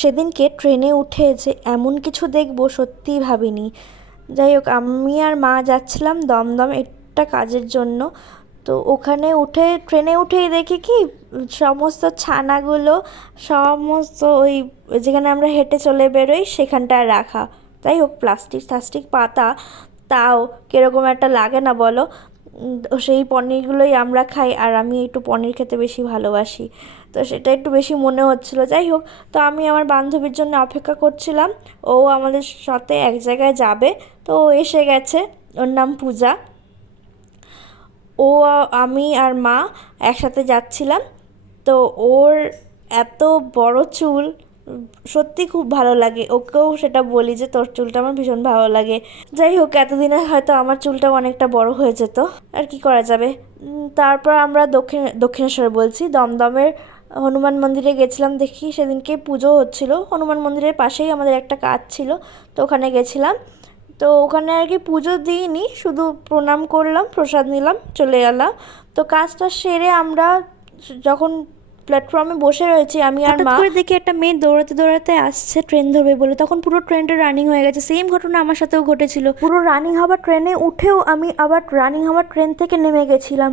সেদিনকে ট্রেনে উঠে যে এমন কিছু দেখবো সত্যিই ভাবিনি। যাই হোক, আমি আর মা যাচ্ছিলাম দমদম একটা কাজের জন্য। তো ওখানে উঠে ট্রেনে উঠেই দেখি কি সমস্ত ছানাগুলো সমস্ত ওই যেখানে আমরা হেঁটে চলে বেরোই সেখানটায় রাখা। যাই হোক, প্লাস্টিক টাস্টিক পাতা, তাও কীরকম একটা লাগে না বলো। সেই পনিরগুলোই আমরা খাই, আর আমি একটু পনির খেতে বেশি ভালোবাসি, তো সেটা একটু বেশি মনে হচ্ছিলো। যাই হোক, তো আমি আমার বান্ধবীর জন্য অপেক্ষা করছিলাম। ও আমাদের সাথে এক জায়গায় যাবে, তো ও এসে গেছে। ওর নাম পূজা। ও আমি আর মা একসাথে যাচ্ছিলাম। তো ওর এত বড় চুল, সত্যি খুব ভালো লাগে। ওকেও সেটা বলি যে তোর চুলটা আমার ভীষণ ভালো লাগে। যাই হোক, এতদিনে হয়তো আমার চুলটাও অনেকটা বড় হয়ে যেত, আর কি করা যাবে। তারপর আমরা দক্ষিণেশ্বর বলছি, দমদমের হনুমান মন্দিরে গেছিলাম। দেখি সেদিনকে পুজো হচ্ছিল, হনুমান মন্দিরের পাশেই আমাদের একটা কাজ ছিল, তো ওখানে গেছিলাম। তো ওখানে আর কি পুজো দিইনি, শুধু প্রণাম করলাম, প্রসাদ নিলাম, চলে এলাম। তো কাজটা সেরে আমরা যখন প্ল্যাটফর্মে বসে রয়েছি আমি আর মা, হঠাৎ করে দেখি একটা মেয়ে দৌড়াতে দৌড়াতে আসছে ট্রেন ধরবে বলে। তখন পুরো ট্রেনটা রানিং হয়ে গেছে। সেম ঘটনা আমার সাথেও ঘটেছিল। পুরো রানিং হওয়া ট্রেনে উঠেও আমি আবার রানিং হওয়া ট্রেন থেকে নেমে গেছিলাম।